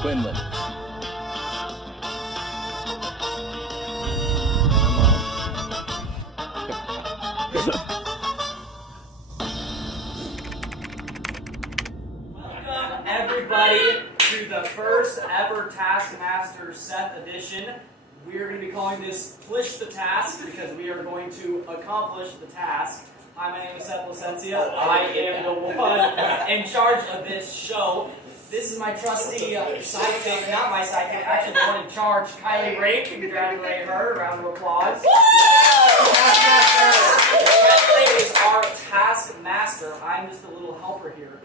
Quinlan. Welcome everybody to the first ever TaskMaster Seth Edition. We are going to be calling this Flish the Task because we are going to accomplish the task. Hi, my name is Seth Edition. I am the one in charge of this show. This is my trusty sidekick, not my sidekick, actually the one in charge, Kylie Rink. Congratulate her. Round of applause. Kylie is our taskmaster. I'm just a little helper here.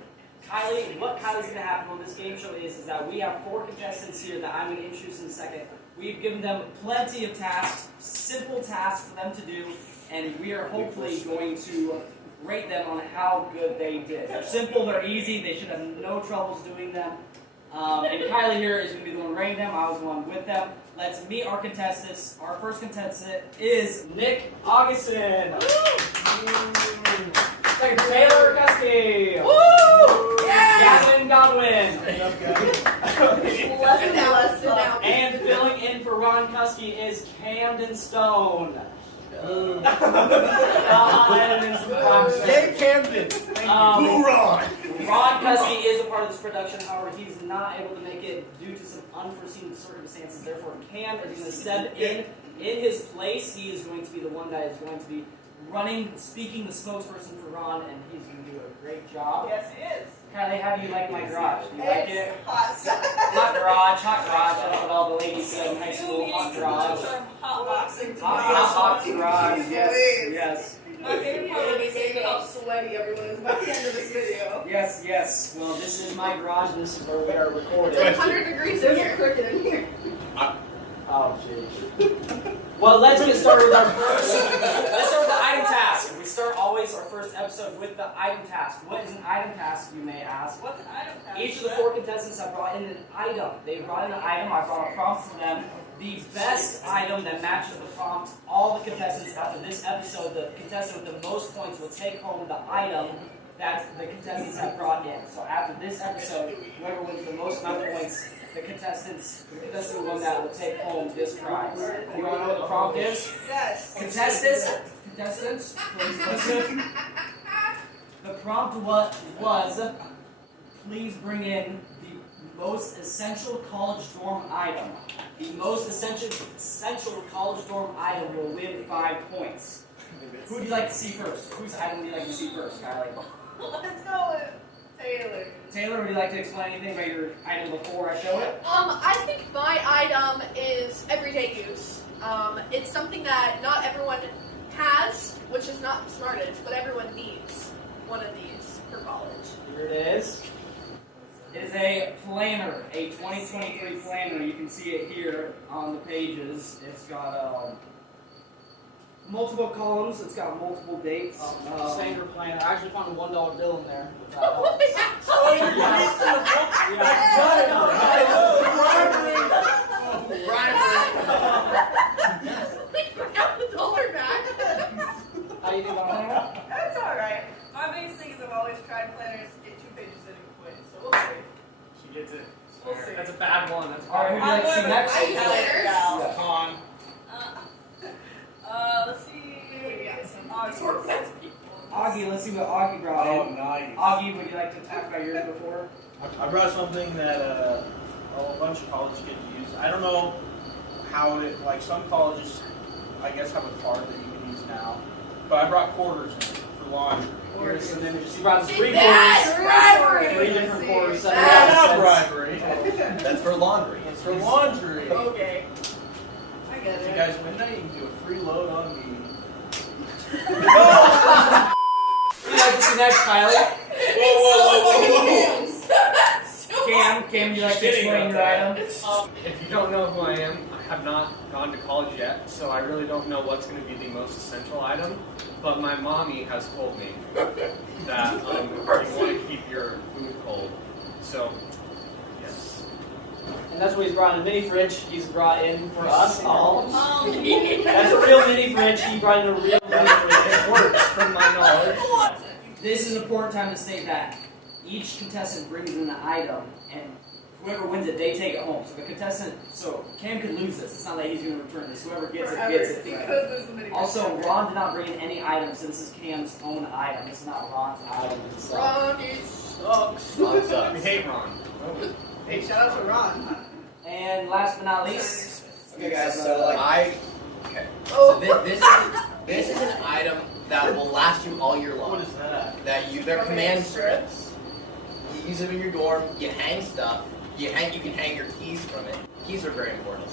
Kylie, what Kylie's going to happen on this game show is that we have 4 contestants here that I'm going to introduce in a second. We've given them plenty of tasks, simple tasks for them to do, and we are hopefully going to rate them on how good they did. They're simple, they're easy, they should have no troubles doing them. And Kylie here is going to be the one rating them. I was the one with them. Let's meet our contestants. Our first contestant is Nick Aagesen. Second, Taylor Kouski. Gavin Godwin. And filling in for Ron Kouski is Camden Stone. Hey Camden! Ron Kouski is a part of this production, however, he's not able to make it due to some unforeseen circumstances. Therefore, Cam is going to step in his place. He is going to be the one that is going to be speaking the spokesperson for Ron, and he's going to do a great job. Yes, he is. Kylie, how do you like my garage? Do you like it? Hot. Hot garage. That's what all the ladies said in high school. Hot garage. Hot boxing. Hot garage. Yes. My favorite part of this is how sweaty everyone is by the end of this video. Yes. Well, this is my garage, and this is where we are recording. It's 100 degrees. There's a cricket in here. Oh, jeez. Well, let's get started with our first. Let's start with the item task. We start always our first episode with the item task. What is an item task, you may ask? What's an item task? Each of the 4 contestants have brought in an item. They brought in an item. I brought a prompt for them. The best item that matches the prompt, all the contestants after this episode, the contestant with the most points will take home the item that the contestants have brought in. So after this episode, whoever wins the most amount of points, the contestant one that will take home this prize. You want to know what the prompt is? Yes. Contestants, please listen. The prompt was, please bring in the most essential college dorm item. The most essential college dorm item will win 5 points. Who would you like to see first? Whose item would you like to see first, Kylie? Let's go with Taylor. Taylor, would you like to explain anything about your item before I show it? I think my item is everyday use. It's something that not everyone has, which is not the smartest, but everyone needs one of these for college. Here it is. It is a planner, a 2023 planner. You can see it here on the pages. It's got multiple columns. It's got multiple dates. Standard planner. I actually found a $1 bill in there. $1 back. How do you think about that? That's alright. My biggest thing is I've always tried planners to get 2 pages in and quit, so we'll see. She gets it. We'll see. That's a bad one. That's all right. Who do you like to see next? I use planners. Yeah. Con. Let's see. Augie, let's see what Augie brought in. Oh, nice. Augie, would you like to talk about yours before? I brought something that a bunch of colleges get to use. I don't know how it, like some colleges, I guess, have a card that you can use now. But I brought quarters in for laundry. Here's some images. You brought 3 That's quarters. bribery. 3 different quarters. That's not bribery. That's for laundry. It's for laundry. Okay. I get If you it. guys win that, you can do a free load on me. Who would you like to see next, Kylie? Cam, would you like to explain your item? If you don't know who I am, I have not gone to college yet, so I really don't know what's going to be the most essential item. But my mommy has told me that you want to keep your food cold. So, yes. And that's what he's brought in a mini fridge. He's brought in for us all. That's a real mini fridge. He brought in a real mini fridge. It works, from my knowledge. This is an important time to state that each contestant brings in an item, and Whoever wins it, they take it home. So the contestant, so Cam could lose this. It's not like he's going to return this. Whoever gets it, gets it. He Right? could lose the mini. Also, Ron did not bring in any items, so this is Cam's own item. It's not Ron's item himself. Ron, you sucks. We hate Ron. Hey, shout out to Ron. And last but not least, Okay, guys. So okay. Oh. So this is an item that will last you all year long. What is that? They're command strips. You use them in your dorm. You hang stuff. You can hang your keys from it. Keys are very important.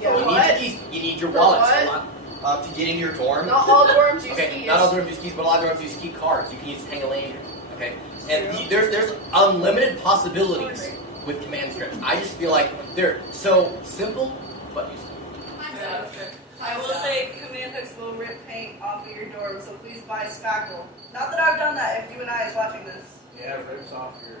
Yeah, You need what? your keys. You need your For wallets what? to get into your dorm. Not all dorms use Okay, keys. not all dorms use keys, but a lot of dorms use key cards. You can use to hang a lanyard. Okay, and there's unlimited possibilities with command strips. I just feel like they're so simple but useful. I will say command hooks will rip paint off of your dorm, so please buy spackle. Not that I've done that. If you and I is watching this. Yeah, it rips off your.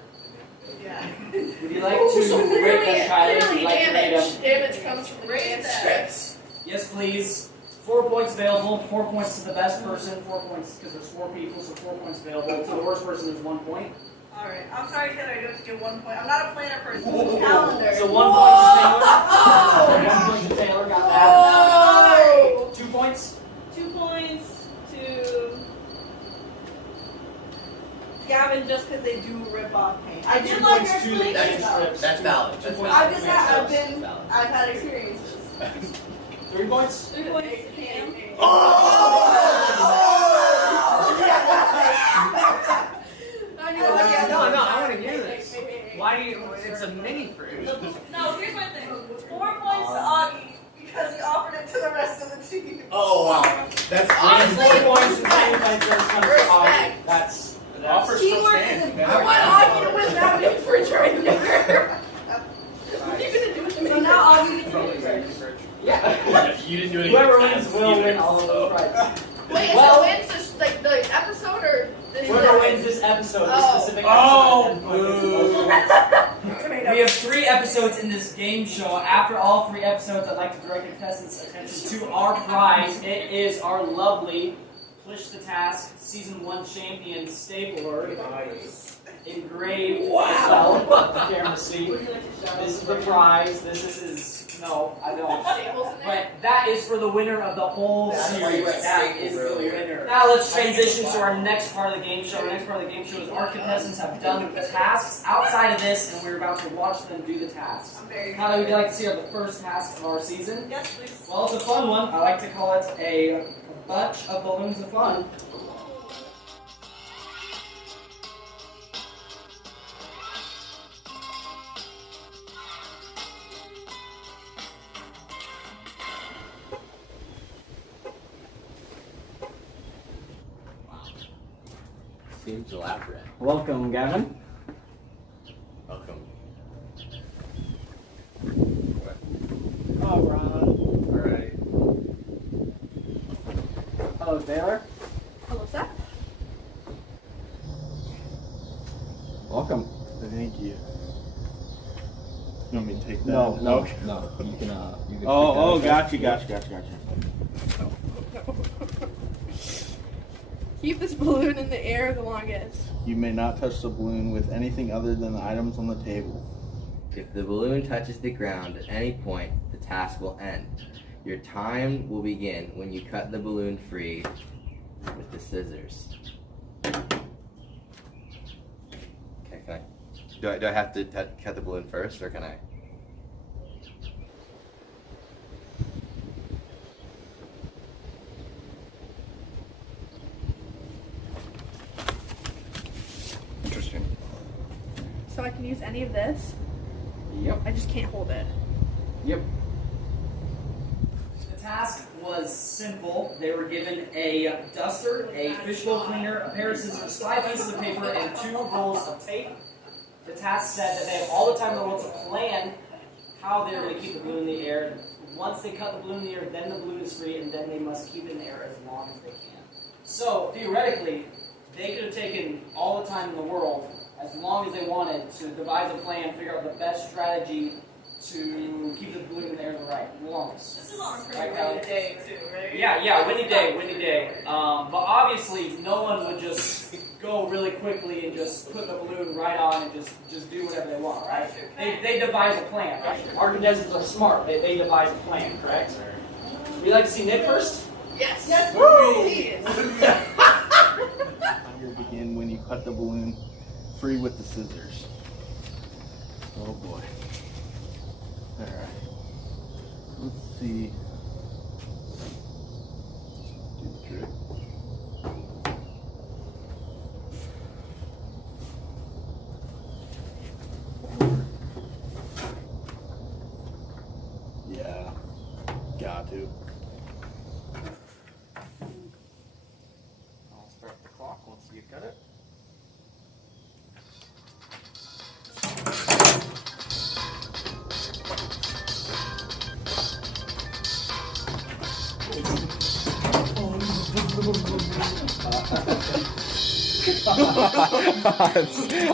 Yeah. would you like Ooh, to so rate them, Kylie? Would clearly you like to rate damage. them? Damage comes from the Rate command them. strips. Yes, please. 4 points available. 4 points to the best person. 4 points because there's 4 people, so 4 points available. To the worst person is 1 point. Alright. I'm sorry, Taylor. I do have to give 1 point. I'm not a planner person. Calendar. So 1 point to Taylor. 1 point to Taylor. Got that. Oh! 2 points. 2 points to Gavin just because they do rip off paint. I did like your explanation though. That's valid. That's valid. I've just had, Valid. I've had experiences. 3 points. 3 points to Cam. I knew Oh, I yeah, had No, one. I want to hear this. Why do you? It's a mini fridge. No, here's my thing. 4 points to Augie because he offered it to the rest of the team. Oh wow, that's Honestly, honestly. 4 points to Taylor. Respect. That's Offers still Teamwork stand. is I want Augie to win that mini fridge right there. What are you gonna do with the So mini now fridge? Augie gets Probably to back to fridge. yeah. You didn't do anything. Whoever wins will win all of those prizes. Wait, Well- so wins this like the episode or this? Whoever wins this episode, this Oh. specific Oh, episode, we have 3 episodes in this game show. After all 3 episodes, I'd like to direct contestants' attention to our prize. It is our lovely Push the Task Season 1 champion stapler. Engraved. Wow. Camera see. This is the prize. This is no, I don't. Staples in there? But that is for the winner of the whole That's why series. you went That staples is the earlier. winner. Now let's transition to our next part of the game show. Our next part of the game show is our contestants have done tasks outside of this, and we're about to watch them do the tasks. I'm very Kylie, would you like to see the first task of our season? Yes, please. Well, it's a fun one. I like to call it a bunch of balloons of fun. Seems elaborate. Welcome, Gavin. Welcome. Oh, Ron. Alright. Hello, Taylor. Hello, Seth. Welcome. Thank you. You want me to take that? No, Okay. no. You can. You can Oh, pick that up. gotcha. Keep this balloon in the air the longest. You may not touch the balloon with anything other than the items on the table. If the balloon touches the ground at any point, the task will end. Your time will begin when you cut the balloon free with the scissors. Okay, can I? Do I have to cut the balloon first, or can I? Interesting. So I can use any of this. Yep. I just can't hold it. Yep. The task was simple. They were given a duster, a fishbowl cleaner, a pair of scissors, 5 pieces of paper, and 2 rolls of tape. The task said that they have all the time in the world to plan how they're going to keep the balloon in the air. Once they cut the balloon in the air, then the balloon is free, and then they must keep it in the air as long as they can. So, theoretically, they could have taken all the time in the world, as long as they wanted, to devise a plan, figure out the best strategy to keep the balloon in the air the longest. This is on a Right, pretty Kylie? windy day too, right? Yeah, windy day. But obviously, no one would just go really quickly and just put the balloon right on and just do whatever they want, right? They devise a plan, right? Our contestants are smart. They devise a plan, correct? Would you like to see Nick first? Yes. Yes, Please. Time will begin when you cut the balloon free with the scissors. Oh boy. Alright. Let's see. Do the trick. Yeah. Got to. I'll start the clock once you've got it.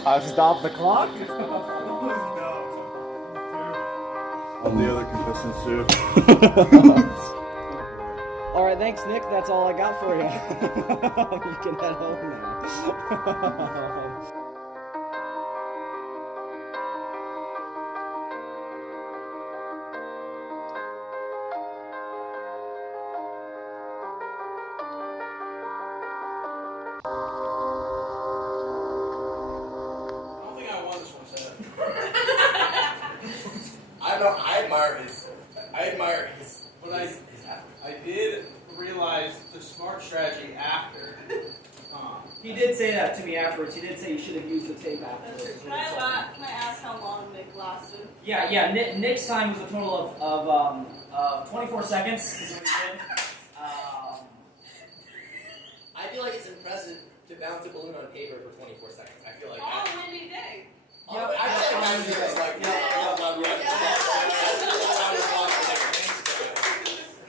I've stopped the clock. All the other contestants too. All right, thanks, Nick. That's all I got for you. You can head home now. I don't think I won this one, Seth. I admire his. But I did realize the smart strategy after. He did say that to me afterwards. He did say you should have used the tape afterwards. Can I ask how long Nick lasted? Yeah. Nick's time was a total of 24 seconds. Is what he did. I feel like it's impressive to bounce a balloon on paper for 24 seconds. I feel like On that. a windy day. Yeah, I feel like that's just like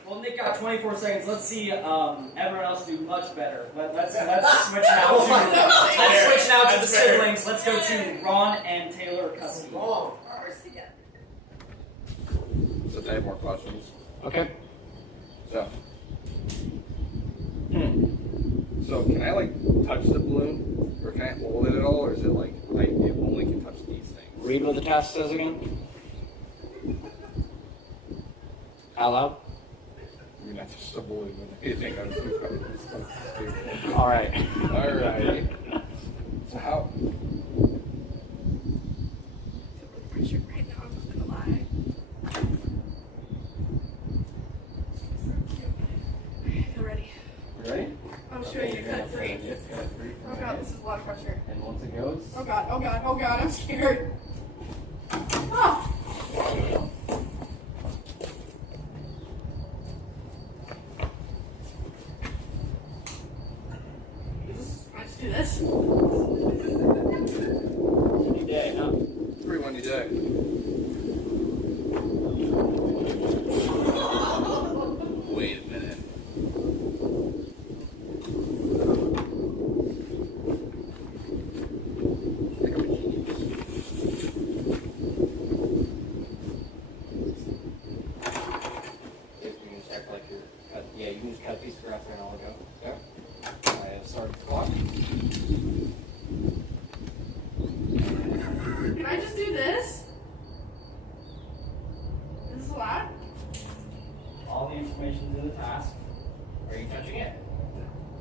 Well, Nick got 24 seconds. Let's see everyone else do much better. Let's switch now. Let's switch now to the siblings. Let's go to Ron and Taylor Kouski. So I have more questions. Okay. So. So can I like touch the balloon, or can I hold it at all, or is it like it only can touch these things? Read what the task says again. Out loud. I mean, that's just a balloon. You think I'm too All right. All right. So how? Pressure right now, I'm not gonna lie. I feel ready. You ready? I'm sure you cut free. Oh god, this is a lot of pressure. And once it goes. Oh god, oh god, oh god, I'm scared. Ah. Let's do this. Windy day, huh? Pretty windy day. Wait a minute. Yeah, you can just cut these for after and I'll go. Okay. I have started the clock. Can I just do this? Is this allowed? All the information's in the task. Are you touching it?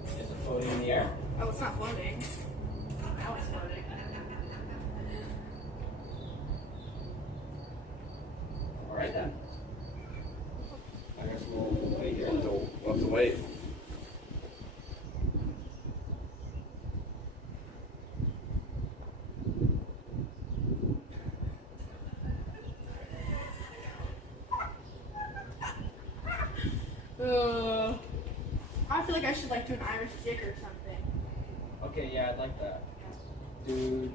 Is it floating in the air? Oh, it's not floating. Now it's floating. All right then. I guess we'll wait here. We'll have to wait. I feel like I should like do an Irish jig or something. Okay, yeah, I'd like that. What's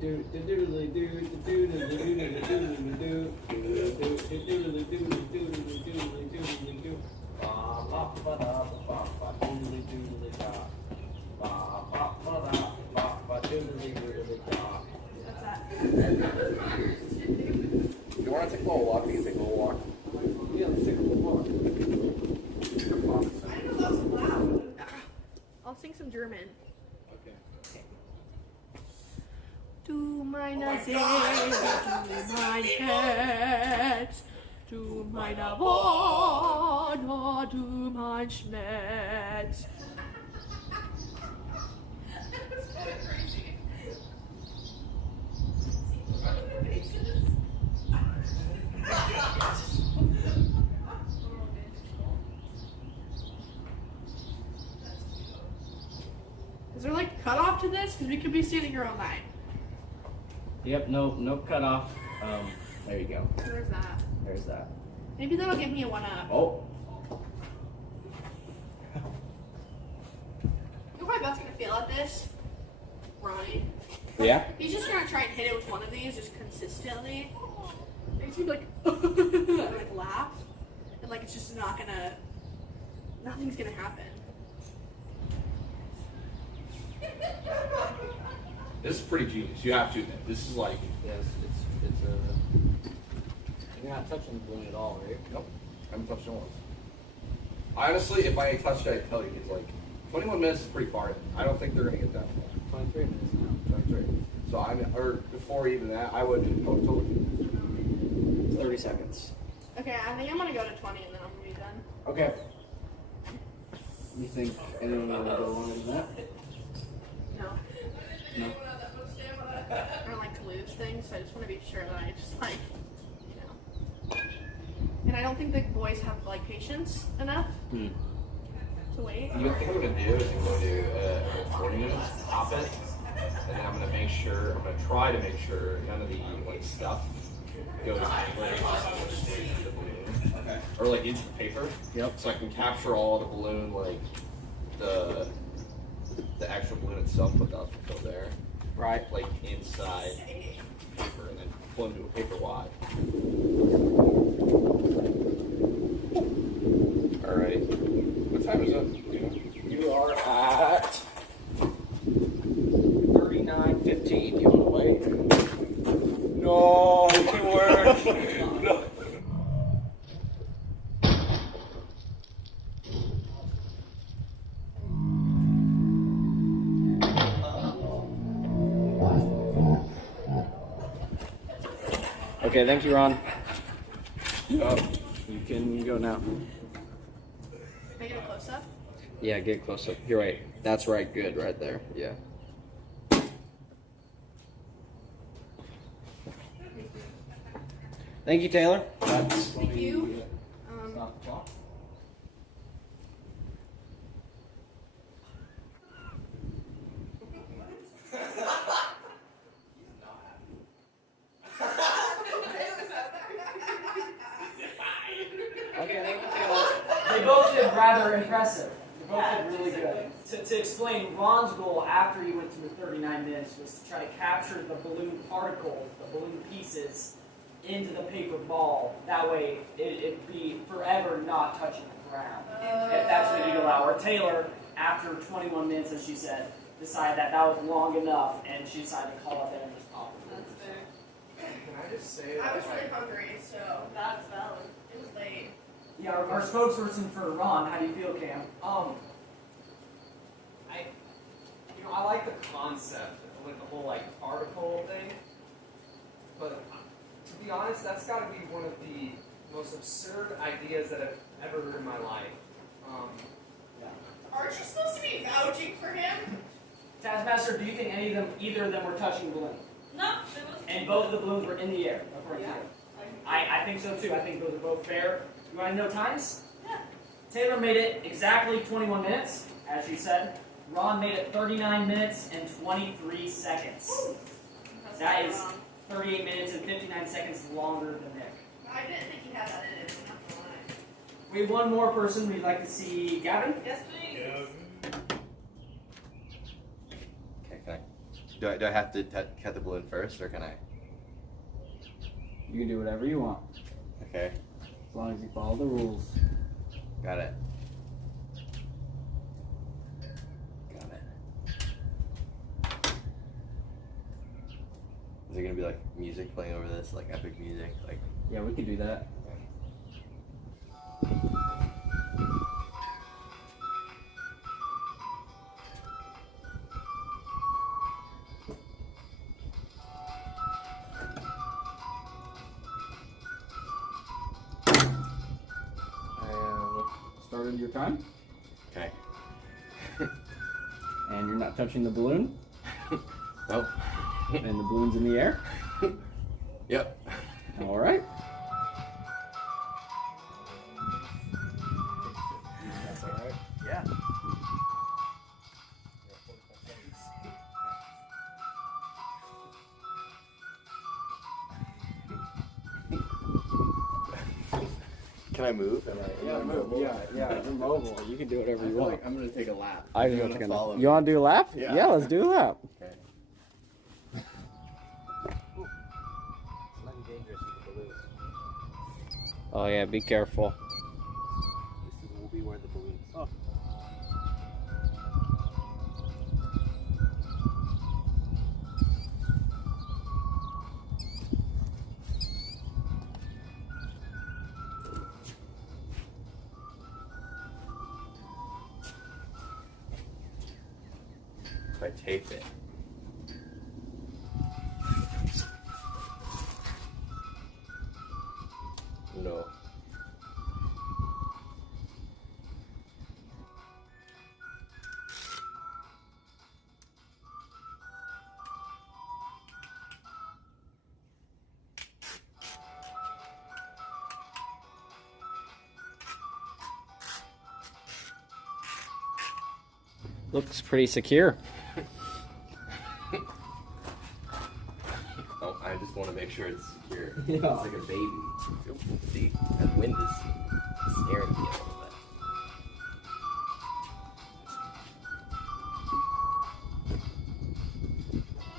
that? If you want to take a little walk, we can take a little walk. Yeah, let's take a little walk. I didn't know that was allowed. I'll sing some German. Okay. meine Seele, du mein Herz, du meine Wonne, du mein Schmerz. Is there like cutoff to this? Because we could be standing here all night. Yep, no cutoff. There you go. Where's that? There's that. Maybe that'll give me a 1-up. Oh. You know my best gonna feel at this? Ronnie. Yeah? He's just gonna try and hit it with one of these just consistently. And he's gonna be like, like laugh. And like it's just nothing's gonna happen. This is pretty genius. You have to admit. This is like. Yes, it's you're not touching the balloon at all, right? Nope. I haven't touched it once. Honestly, if I touched it, I'd tell you. It's like 21 minutes is pretty far. I don't think they're gonna get that far. 23 minutes now. 23. So or before even that, I would told you. 30 seconds. Okay, I think I'm gonna go to 20 and then I'm gonna be done. Okay. You think anyone will go longer than that? No. No. I don't like to lose things, so I just want to be sure that I just like, you know. And I don't think the boys have like patience enough to wait. You know what I'm gonna do is I'm gonna do 40 minutes, top it, and then I'm gonna try to make sure none of the like stuff goes anywhere into the balloon. Okay. Or like into the paper. Yep. So I can capture all the balloon, like the actual balloon itself without the fill there. Right. Like inside paper and then pull into a paper wad. Alright. What time is it? You are at 39:15. You want to wait? No, you weren't. No. Okay, thank you, Ron. You can go now. Make it a close up. Yeah, get close up. You're right. That's right. Good, right there. Yeah. Thank you, Taylor. Thank you. Stop the clock. Okay, thank you, Taylor. They both did rather impressive. They both did really good. To explain, Ron's goal after he went through 39 minutes was to try to capture the balloon particles, the balloon pieces, into the paper ball. That way, it'd be forever not touching the ground. If that's what you'd allow. Or Taylor, after 21 minutes, as she said, decided that was long enough, and she decided to call it there and just pop it. That's fair. Can I just say I was that? really hungry, so that's valid. It was late. Yeah, our spokesperson for Ron, how do you feel, Cam? I like the concept, like the whole like article thing, but to be honest, that's got to be one of the most absurd ideas that I've ever heard in my life. Aren't you supposed to be vouching for him? Taskmaster, do you think either of them were touching the balloon? No, it was. And both of the balloons were in the air, according to Yeah. you? I think so too. I think those are both fair. You want to know times? Yeah. Taylor made it exactly 21 minutes, as she said. Ron made it 39 minutes and 23 seconds. That is 38 minutes and 59 seconds longer than Nick. I didn't think he had that in it. I'm not gonna lie. We have one more person we'd like to see. Gavin? Yes, please. Okay, can I? Do I have to cut the balloon first, or can I? You can do whatever you want, Okay, as long as you follow the rules. got it. Got it. Is there gonna be like music playing over this, like epic music, like? Yeah, we could do that. started your time. Okay. And you're not touching the balloon. Nope. And the balloon's in the air. Yep. All right. That's all right. Yeah. Can I move? Yeah, you're mobile. You can do whatever you want. Like I'm gonna take a lap. I You just wanna follow me? You want to do a lap? Yeah. Let's do a lap. Okay. Oh yeah, be careful. This will be where the balloons. Oh. If I tape it. No. Looks pretty secure. Oh, I just want to make sure it's secure. Yeah. It's like a baby. See, that wind is scaring me a little bit.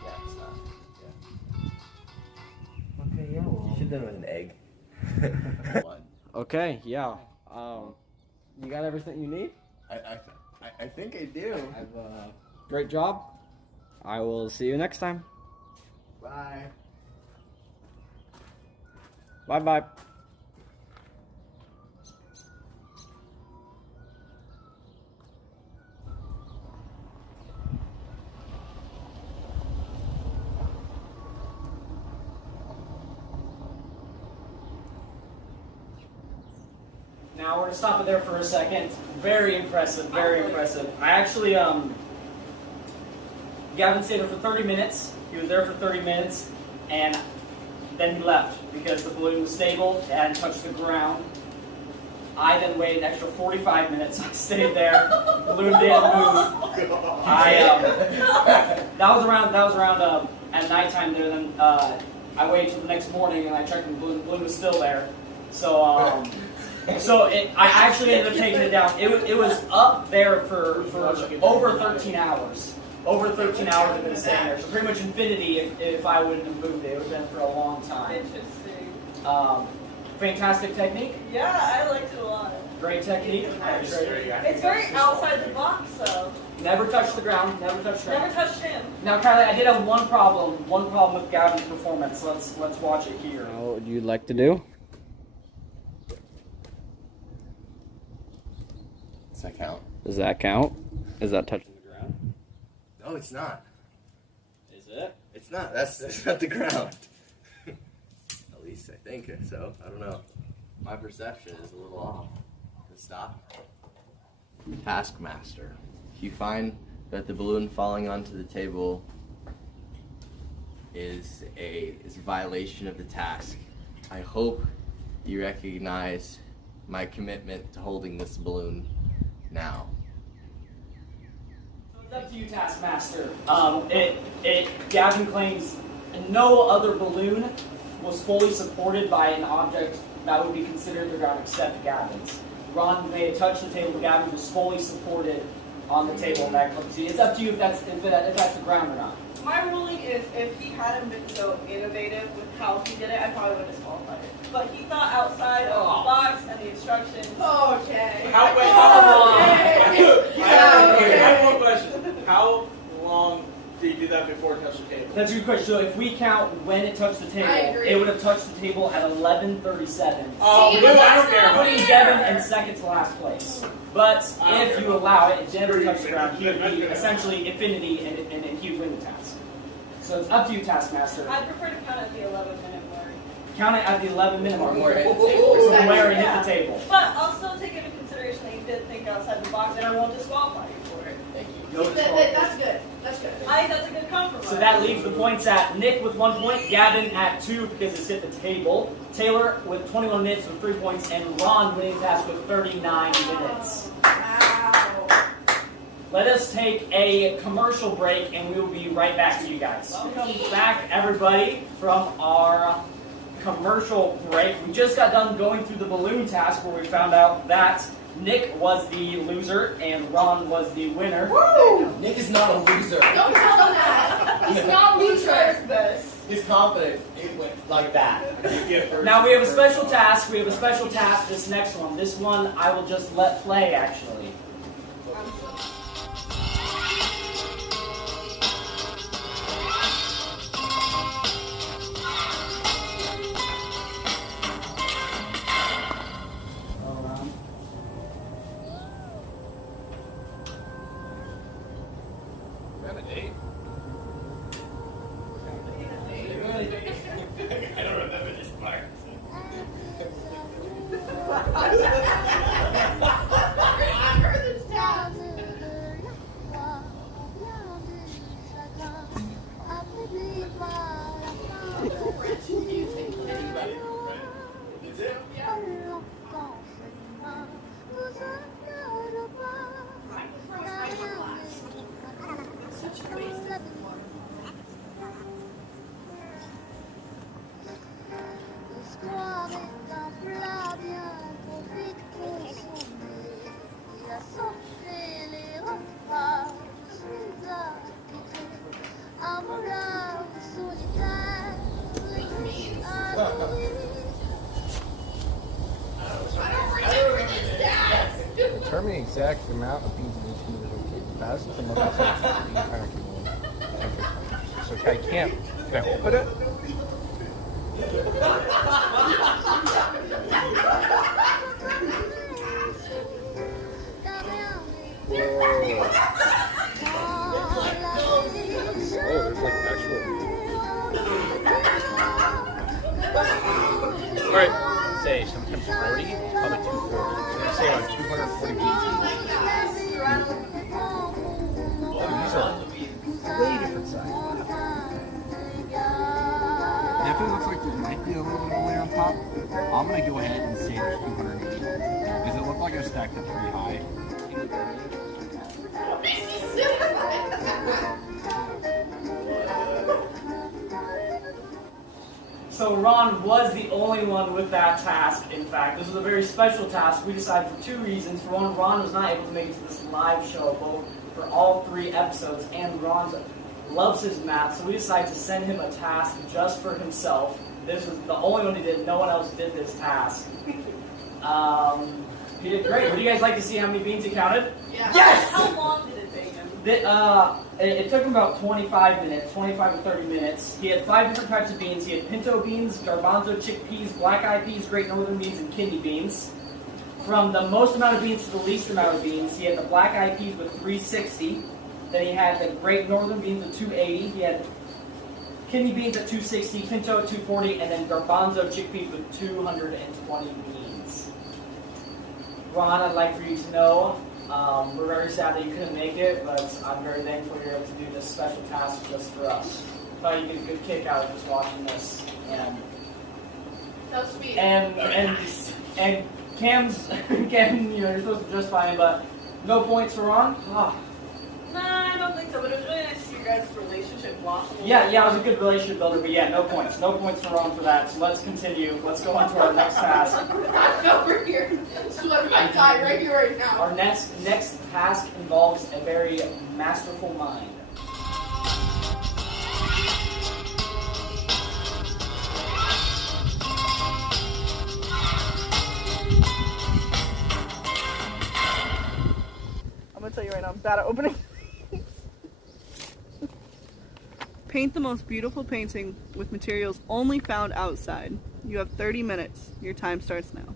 Yeah, it's not. Yeah. Okay, yeah, well. You should have done it with an egg. Okay, yeah. You got everything you need? I think I do. Great job. I will see you next time. Bye. Bye-bye. Now we're gonna stop it there for a second. Very impressive, very impressive. I actually, Gavin stayed there for 30 minutes. He was there for 30 minutes, and then he left because the balloon was stable, it hadn't touched the ground. I then waited an extra 45 minutes. I stayed there. The balloon didn't move. That was around at nighttime there. Then I waited till the next morning and I checked and the balloon was still there. So I actually ended up taking it down. It was up there for over 13 hours. Over 13 hours it had been staying there. So pretty much infinity if I wouldn't have moved it. It would have been for a long time. Interesting. Fantastic technique. Yeah, I liked it a lot. Great technique. It's very outside the box, though. Never touched the ground. Never touched the ground. Never touched him. Now, Kylie, I did have one problem with Gavin's performance. Let's watch it here. What would you like to do? Does that count? Does that count? Is that touching the ground? No, it's not. Is it? It's not. That's not the ground. At least I think so. I don't know. My perception is a little off. Let's stop. Taskmaster. If you find that the balloon falling onto the table is a violation of the task, I hope you recognize my commitment to holding this balloon now. So it's up to you, Taskmaster. Gavin claims no other balloon was fully supported by an object that would be considered the ground except Gavin's. Ron may have touched the table, but Gavin was fully supported on the table in that club. See, it's up to you if that's the ground or not. My ruling is if he hadn't been so innovative with how he did it, I probably would have disqualified it. But he thought outside of the box and the instructions. Okay. How long? I have one question. How long did you do that before it touched the table? That's a good question. So if we count when it touched the table, it would have touched the table at 11:37. Oh, no, I don't care. Putting Gavin in second to last place. But if you allow it, it never touched the ground. He would be essentially infinity, and he would win the task. So it's up to you, Taskmaster. I prefer to count at the 11-minute mark. Count it at the 11-minute mark. Where it hit the table. Where it hit the table. But I'll still take into consideration that he didn't think outside the box, and I won't disqualify you for it. Thank you. No That's good. That's good. I think that's a good compromise. So that leaves the points at Nick with 1 point, Gavin at 2 because it's hit the table, Taylor with 21 minutes with 3 points, and Ron winning the task with 39 minutes. Wow. Let us take a commercial break and we will be right back to you guys. Welcome back, everybody, from our commercial break. We just got done going through the balloon task where we found out that Nick was the loser and Ron was the winner. Woo! Nick is not a loser. Don't tell him that. He's not a loser. He's confident. It went like that. Now we have a special task. We have a special task. This next one. This one I will just let play actually. I don't remember this part. Determine the exact amount of beans in each individual cake. That's the most entire cake. So can I put it? Oh, there's like actual. Alright, say sometimes 40, probably 240. So I'm say around 240 beans. These are way different sizes. Definitely looks like there might be a little bit of a layer on top. I'm going to go ahead and say there's 280. Does it look like it's stacked up pretty high? So Ron was the only one with that task, in fact. This was a very special task. We decided for 2 reasons. For one, Ron was not able to make it to this live show both for all 3 episodes, and Ron loves his math, so we decided to send him a task just for himself. This was the only one he did. No one else did this task. He did great. Would you guys like to see how many beans he counted? Yeah. Yes! How long did it take him? It took him about 25 minutes, 25 to 30 minutes. He had 5 different types of beans. He had pinto beans, garbanzo chickpeas, black eyed peas, great northern beans, and kidney beans. From the most amount of beans to the least amount of beans, he had the black eyed peas with 360. Then he had the great northern beans with 280. He had kidney beans at 260, pinto at 240, and then garbanzo chickpeas with 220 beans. Ron, I'd like for you to know, we're very sad that you couldn't make it, but I'm very thankful you're able to do this special task just for us. Thought you'd get a good kick out of just watching this. And That was sweet. and Cam's, Cam, you're supposed to justify him, but no points for Ron? Ah. Nah, I don't think so, but it was really nice to see your guys' relationship blossom. Yeah, it was a good relationship builder, but yeah, no points. No points for Ron for that, so let's continue. Let's go on to our next task. I'm over here. Sweating my tie right here, right now. Our next task involves a very masterful mind. I'm gonna tell you right now, I'm bad at opening. Paint the most beautiful painting with materials only found outside. You have 30 minutes. Your time starts now.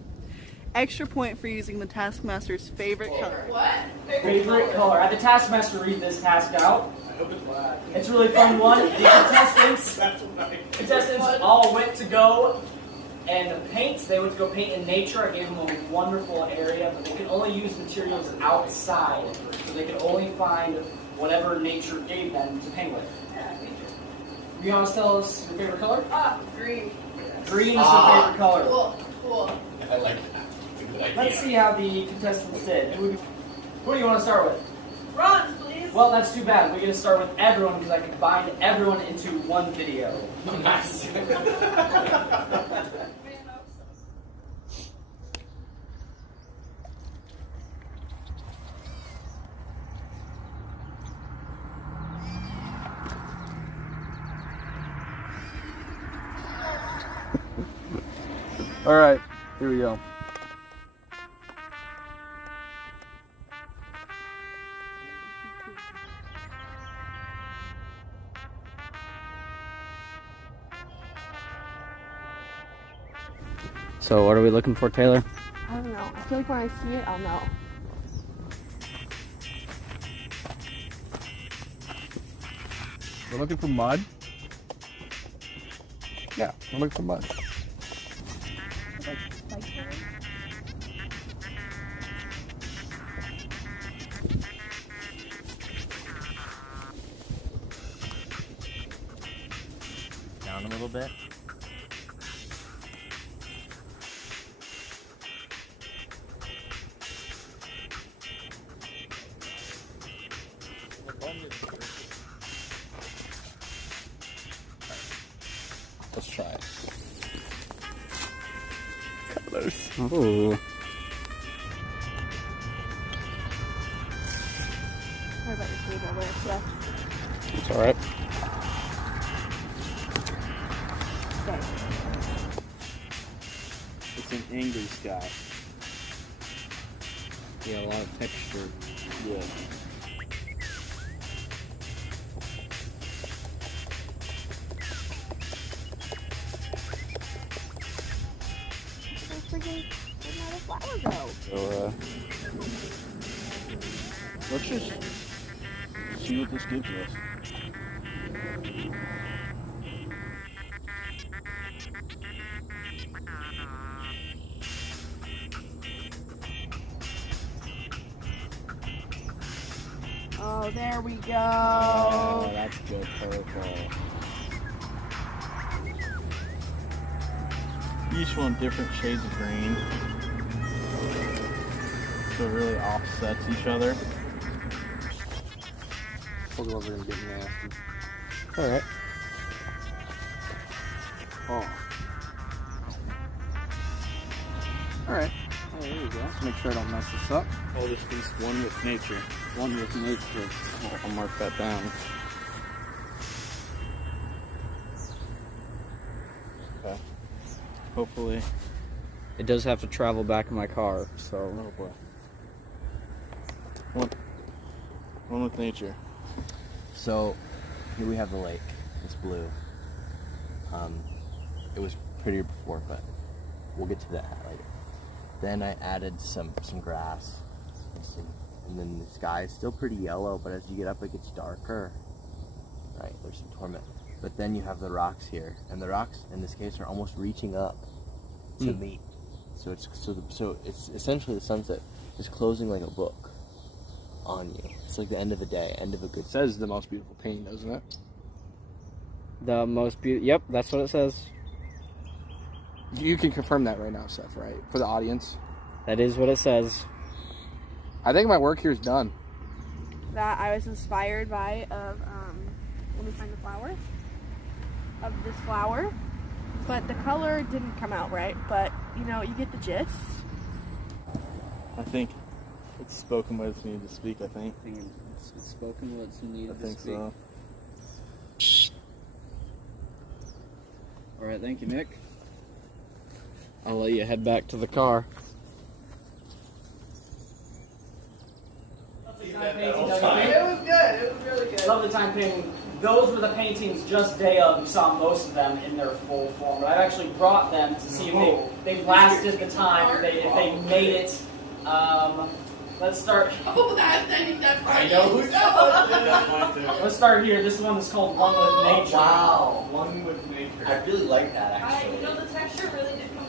Extra point for using the Taskmaster's favorite color. What? Favorite color. I had the Taskmaster read this task out. I hope it's black. It's a really fun one. The contestants all went to go And paint, they went to go paint in nature. I gave them a wonderful area, but they could only use materials outside. So they could only find whatever nature gave them to paint with. You want to tell us your favorite color? Green. Green is your favorite color. Cool. I like that. It's a good idea. Let's see how the contestants did. Who do you want to start with? Bronze, please. Well, that's too bad. We're going to start with everyone because I can bind everyone into one video. Oh, nice. All right, here we go. So what are we looking for, Taylor? I don't know. I feel like when I see it, I'll know. We're looking for mud. Yeah, we're looking for mud. Down a little bit. Let's try it. Colors. Ooh. Sorry about your food over there, Seth. It's all right. Okay. It's an angry sky. Yeah, a lot of texture. Yeah. Where'd my flower go? So, let's just see what this gives us. Oh, there we go. Oh, that's good purple. Each one different shades of green. So it really offsets each other. Pokemon's gonna get nasty. Alright. Oh. Alright. Oh, there you go. Let's make sure I don't mess this up. Oh, this is one with nature. One with nature. Oh, I'll mark that down. Okay. Hopefully. It does have to travel back in my car, so. Oh boy. One with nature. So here we have the lake. It's blue. It was prettier before, but we'll get to that later. Then I added some grass, and then the sky is still pretty yellow, but as you get up it gets darker. Right, there's some torment. But then you have the rocks here, and the rocks in this case are almost reaching up to meet. So it's essentially the sunset is closing like a book on you. It's like the end of the day, end of a good. It says the most beautiful painting, doesn't it? The most beautiful. Yep, that's what it says. You can confirm that right now, Seth, right? For the audience. That is what it says. I think my work here is done. That I was inspired by let me find the flower. Of this flower. But the color didn't come out right, but you know, you get the gist. I think it's spoken what's needed to speak, I think. It's spoken what's needed I think so. Alright, thank you, Nick. I'll let you head back to the car. It was good. It was really good. Love the time painting. Those were the paintings just day of. You saw most of them in their full form. But I've actually brought them to see if they've lasted the time, if they made it. Let's start. Oh, that's I know who's that. Let's start here. This one is called One with Nature. Wow. One with nature. I really like that You know, the texture really did come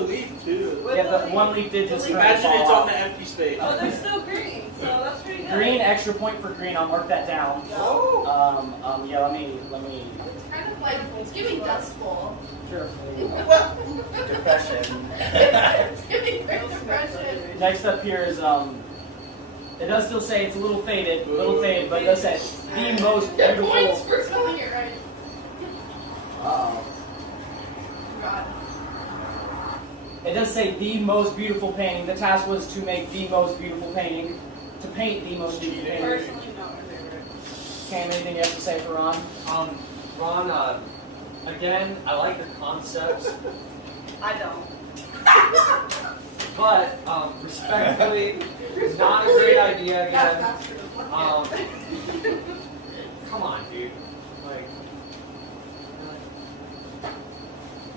the leaf too. Yeah, the one leaf did just Imagine fall it's off. on the empty space. Oh, they're still green, so that's pretty good. Green, extra point for green. I'll mark that down. Oh. Yeah, let me. It's kind of like, it's giving Dust Bowl. Sure. Depression. It's giving Great Depression. Next up here is it does still say it's a little faded, but it does say the most Get beautiful. points for spelling it right. Uh-oh. God. It does say the most beautiful painting. The task was to make the most beautiful painting, to paint the most beautiful painting. Personally, not my favorite. Cam, anything you have to say for Ron? Ron, again, I like the concepts, I don't. but respectfully, not a great idea again. Come on, dude. Like,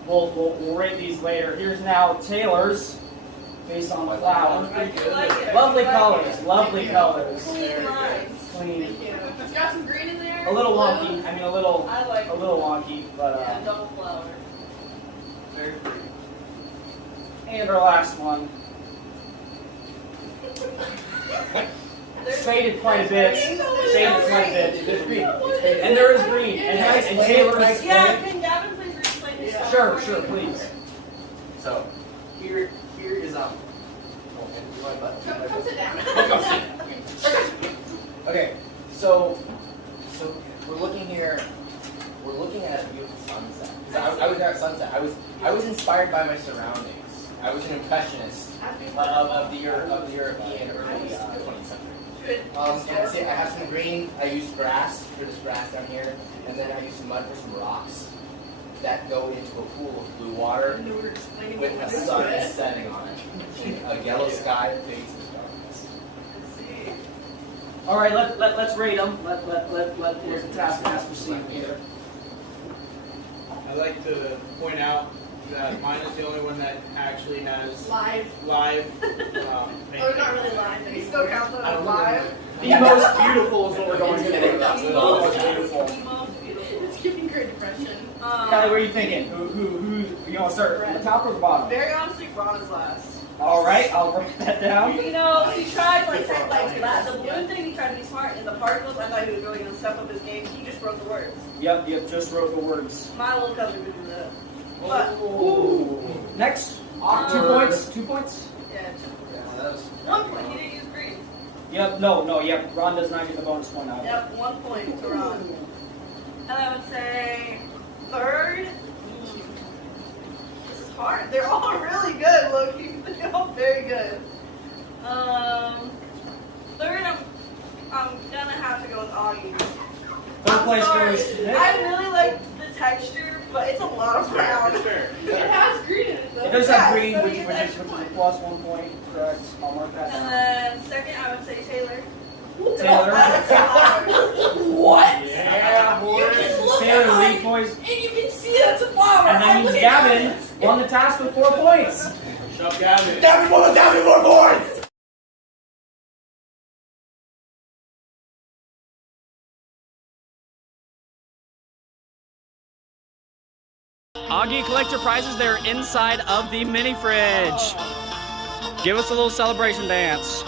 We'll rate these later. Here's now Taylor's, based on the flower. Lovely colors, lovely colors. Clean lines. Clean. Thank you. It's got some green in there. A little blue. wonky. I mean, a little I like wonky, but yeah, double flower. Very pretty. and our last one. It's faded quite a bit. Faded quite a bit. There's green. And there is green. And Taylor's. Yeah, can Gavin please explain this? Sure, please. So here is Come sit down. Okay, so we're looking here. We're looking at a beautiful sunset. So I was there at sunset. I was inspired by my surroundings. I was an impressionist of the European early 20th century. And say I have some green. I used grass for this grass down here, and then I used some mud for some rocks that go into a pool of blue water with a sun setting on it. A yellow sky that fades into darkness. All right, let's rate them. Let the taskmaster see them here. I like to point out that mine is the only one that actually has Live. paint. Oh, not really live. But he still counts it as live. The most beautiful is what we're going to do. The most beautiful. It's giving Great Depression. Kylie, what are you thinking? Who you want to start at the top or the bottom? Very honestly, Ron is last. All right, I'll write that down. You know, he tried the balloon thing, he tried to be smart, and the particles, I thought he was really going to step up his game. He just wrote the words. Yep, just wrote the words. My little cousin would do that. But, Ooh. Next, 2 points. 2 points. yeah, 1 point. He didn't use green. Yep, yep. Ron does not get the bonus point out. Yep, 1 point to Ron. And I would say third. This is hard. They're all really good, Loki. They're all very good. Third, I'm gonna have to go with Augie. Third place sorry. goes to Nick. I really like the texture, but it's a lot of brown. It's fair. It has green in it though. It does have Yeah, green, so which you is get extra point. plus 1 point. Correct. I'll mark that And down. then second, I would say Taylor. Taylor. What? Yeah, boy. You can look Taylor, at mine, lead boys. and you can see that it's a flower. And that means Gavin won the task with 4 points. Shut up, Gavin. Gavin won 4 points! Augie, collect your prizes. They're inside of the mini fridge. Give us a little celebration dance.